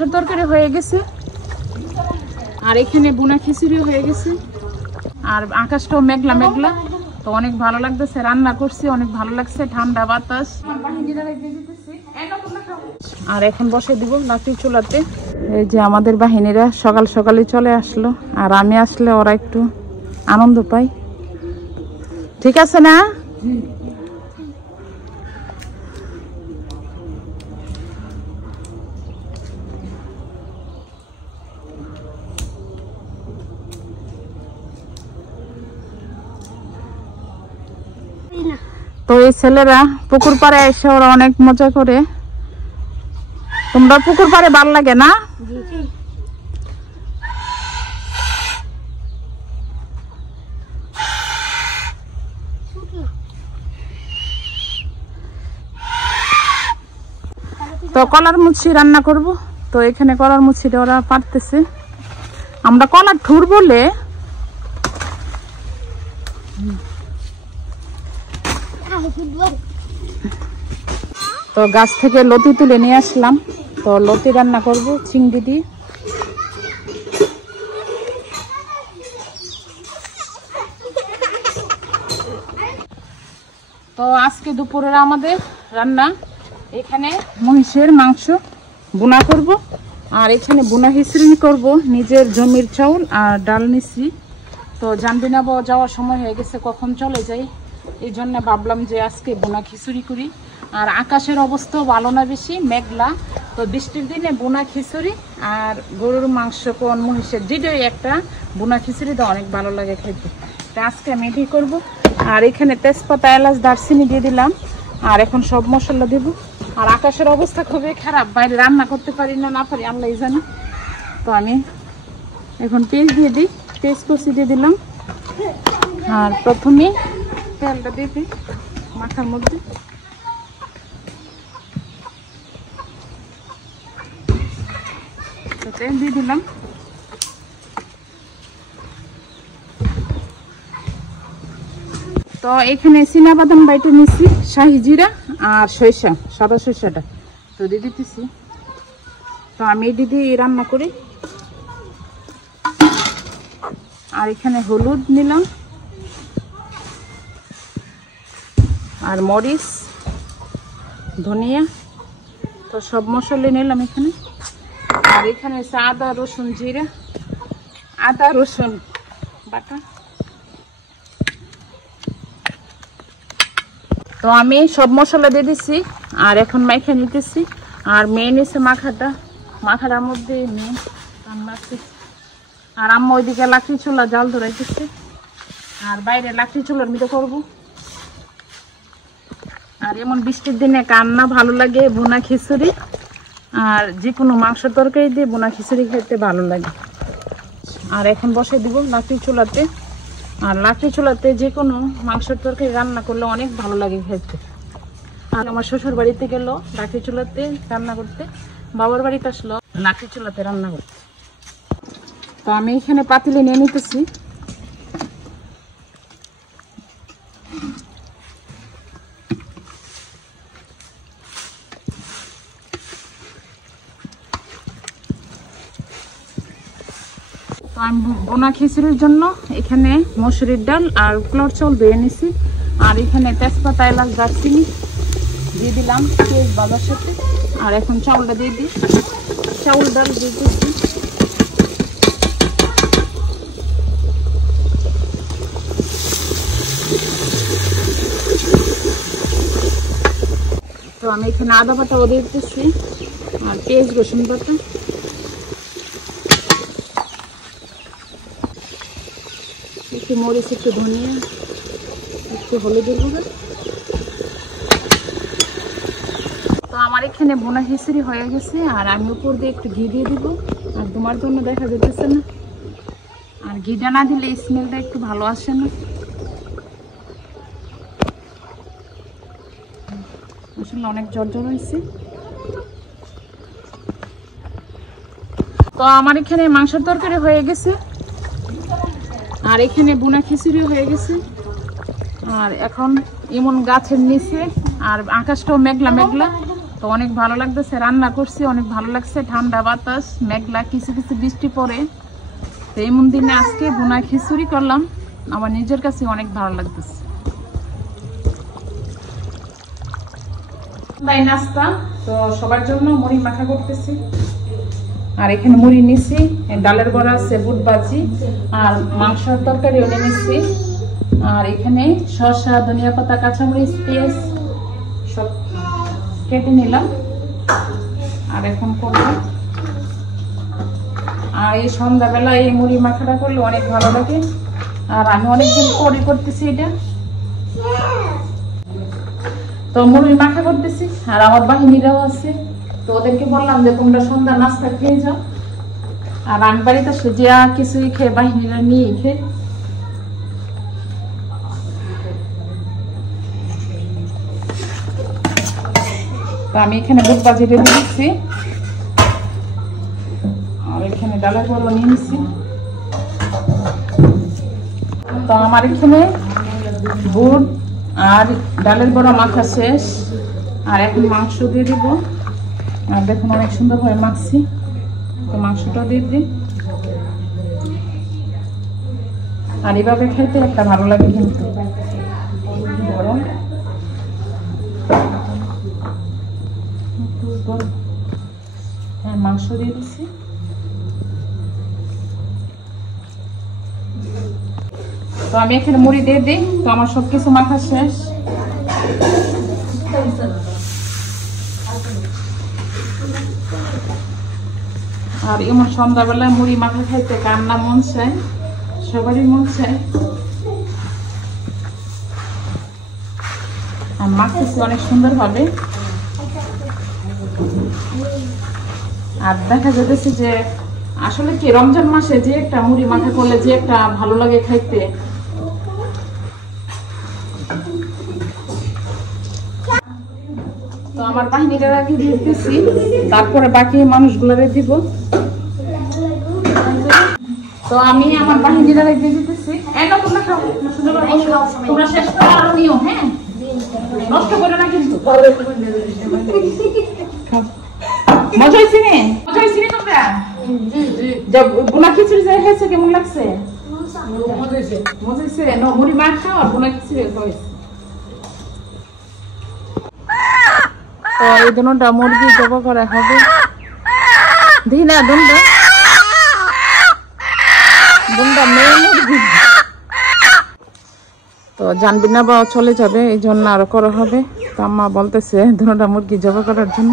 মাংসের তরকারি হয়ে গেছে আর এখানে বোনা খিচুড়ি হয়ে গেছে আর আকাশটাও মেঘলা মেঘলা। তো অনেক ভালো লাগতেছে, রান্না করছি অনেক ভালো লাগছে, ঠান্ডা বাতাস। আর এখন বসে দিব লাকড়ি চুলাতে। এই যে আমাদের বাহিনীরা সকাল সকালে চলে আসলো আর আমি আসলে ওরা একটু আনন্দ পাই। ঠিক আছে না? তো এই ছেলেরা পুকুর পাড়ে এসে ওরা অনেক মজা করে। তোমরা পুকুর পাড়ে ভালো লাগে না? তো কলার মুচি রান্না করব। তো এখানে কলার মুচিটা ওরা পারতেছে, আমরা কলার ঠুর বলে। তো গাছ থেকে লতি তুলে নিয়ে আসলাম, তো লতি রান্না করব চিংড়ি দিয়ে। তো আজকে দুপুরের আমাদের রান্না, এখানে মহিষের মাংস বোনা করব আর এখানে বোনা খিচুড়ি করব। নিজের জমির চাউল আর ডাল নিছি। তো জানবিনা যাওয়ার সময় হয়ে গেছে, কখন চলে যাই, এই জন্য ভাবলাম যে আজকে বোনা খিচুড়ি করি। আর আকাশের অবস্থাও ভালো না, বেশি মেঘলা। তো বৃষ্টির দিনে বোনা খিচুড়ি আর গরুর মাংস কোন মহিষের যেটাই একটা বোনা খিচুড়িটা অনেক ভালো লাগে খেতে। তো আজকে আমি এটাই করবো। আর এখানে তেজপাতা, এলাচ, দারচিনি দিয়ে দিলাম আর এখন সব মশলা দেব। আর আকাশের অবস্থা খুবই খারাপ, বাইরে রান্না করতে পারি না পারি আল্লাহ জানে। তো আমি এখন পেঁয়াজ দিয়ে দিই, পেঁয়াজ কষি দিয়ে দিলাম। আর প্রথমে তেলটা দিয়ে দিই মাথার মধ্যে। তেল দিয়ে দিলাম। তো এখানে চীনাবাদাম বাইটে নিছি, শাহি জিরা আর সরিষা, সাদা সরিষাটা তো দিয়ে দিতেছি। তো আমি এটি দিয়ে রান্না করি। আর এখানে হলুদ নিলাম আর মরিচ, ধনিয়া, তো সব মশলা নিলাম এখানে। আর এখানে আছে আদা রসুন জিরা, আদা রসুন বাটা। তো আমি সব মশলা দিয়ে দিচ্ছি আর এখন মাখা নিতেছি। আর মেন এসে মাখাটার মধ্যে মেন রান্না। আর আম্মা ওইদিকে লাকড়ি চুলা জাল ধরাইতেছে আর বাইরে লাকড়ি চুলার মধ্যে করবো। আর এমন বৃষ্টির দিনে কান্না ভালো লাগে বোনা খিচুড়ি, আর যে কোনো মাংস তরকারি দিয়ে বোনা খিচুড়ি খেতে ভালো লাগে। আর এখন বসে দিব লাকড়ি চুলাতে। আর লাকড়ি চুলাতে যে কোনো মাংসের তরকারি রান্না করলে অনেক ভালো লাগে খেতে। আর আমার শ্বশুর বাড়িতে গেল লাকড়ি চুলাতে রান্না করতে, বাবার বাড়িতে আসলো লাকড়ি চুলাতে রান্না করতে। তো আমি এখানে পাতিলে নিয়ে নিতেছি। আমি বোনা খিচুড়ির জন্য এখানে মসুরির ডাল আর পোলাওর চাউল ধুয়ে নিছি। আর এখানে তেজপাতা, এলাচ, দারচিনি দিয়ে দিলাম পেঁয়াজ বাজার সাথে। আর এখন চাউলটা দিয়ে দিই, চাউল ডাল দিয়ে দিচ্ছি। তো আমি এখানে আদা বাটাও দিয়ে দিতেছি আর পেঁয়াজ রসুন বাটা। একটু মরিচ, একটু ধনিয়া, একটু হলুদের গুঁড়ো। তো আমার এখানে বোনা খিচুড়ি হয়ে গেছে আর আমি উপর দিয়ে একটু ঘি দিয়ে দিব। আর তোমার জন্য দেখা যেতেছে না, আর ঘিটা না দিলে স্মেলটা একটু ভালো আসে না। আসলে অনেক জ্বর হয়েছে। তো আমার এখানে মাংসের তরকারি হয়ে গেছে আর এখানে বোনা খিচুড়ি হয়ে গেছে। আর এখন এমন গাছের নিচে আর আকাশটাও মেঘলা মেঘলা, তো অনেক ভালো লাগতেছে, রান্না করছি অনেক ভালো লাগছে, ঠান্ডা বাতাস, মেঘলা, কিছু কিছু বৃষ্টি পড়ে। তো এমন দিনে আজকে বোনা খিচুড়ি করলাম, আমার নিজের কাছে অনেক ভালো লাগতেছে। তাই নাস্তা তো সবার জন্য মুড়ি মাখা করতেছি। আর এখানে মুড়ি নিছি, ডালের বড়া আছে, বুট ভাজি আর মাংসের তরকারিও নিয়েছি। আর এখানে শসা, ধনিয়া পাতা, কাঁচামরিচ, পেঁয়াজ সব কেটে নিলাম। আর এখন করব। আর এই সন্ধ্যাবেলা এই মুড়ি মাখাটা করলে অনেক ভালো লাগে। আর আমি অনেকদিন পরে করতেছি এটা। তো মুড়ি মাখা করতেছি, আর আমার বাহিনীরাও আছে। তো ওদেরকে বললাম যে তোমরা সন্ধ্যা নাস্তা খেয়ে যাও। আর আমি বাড়িতে সুজিয়া কিছুই খেয়ে বাহিনীরা নিয়ে খেয়ে। তো আমি এখানে বুট ভাজি রেডি দিচ্ছি, আর এখানে ডালের বড়া নিয়ে নিচ্ছি। তো আমার এখানে বুট আর ডালের বড়া মাখা শেষ। আর এখন মাংস দিয়ে দিব। আর দেখুন অনেক সুন্দরভাবে মাখছি। তো মাংসটাও দিয়ে দিই। আর এভাবে খেতে একটা ভালো লাগে কিন্তু গরম। হ্যাঁ, মাংস দিয়ে দিচ্ছি। তো আমি এখানে মুড়ি দিয়ে দিই। তো আমার সবকিছু মাখা শেষ। আর এমন সন্ধ্যাবেলায় মুড়ি মাখা খাইতে কার না মন চায়, সবারই মন চায়। আর মাখতেছি অনেক সুন্দর ভাবে। আর দেখা যেতেছে যে আসলে কি রমজান মাসে যে একটা মুড়ি মাখা করলে যে একটা ভালো লাগে খাইতে। তো আমার বাহিনীরা আগে দিতেছি, তারপরে বাকি মানুষগুলোরে দিব। তো আমি আমার বাহিনীরা দিয়ে দিতেছি। তোমরা শেষ করে আরো নিও, হ্যাঁ, নষ্ট করে না কিন্তু। মজা হয়েছে নে? মজা হয়েছে নে তোমরা? বোনা খিচুড়ি যাই খাইছে কেমন লাগছে? মজা হয়েছে। মুড়ি মাখা আর বোনা খিচুড়ি হয়েছে। তো এই দুটোটা মুরগি জব করা হবে। দেখি না দুনটা মেয়ে মুরগি। তো জানবি না বা চলে যাবে, এই জন্য আরো করা হবে। তো আম্মা বলতেছে দুটোটা মুরগি জব করার জন্য।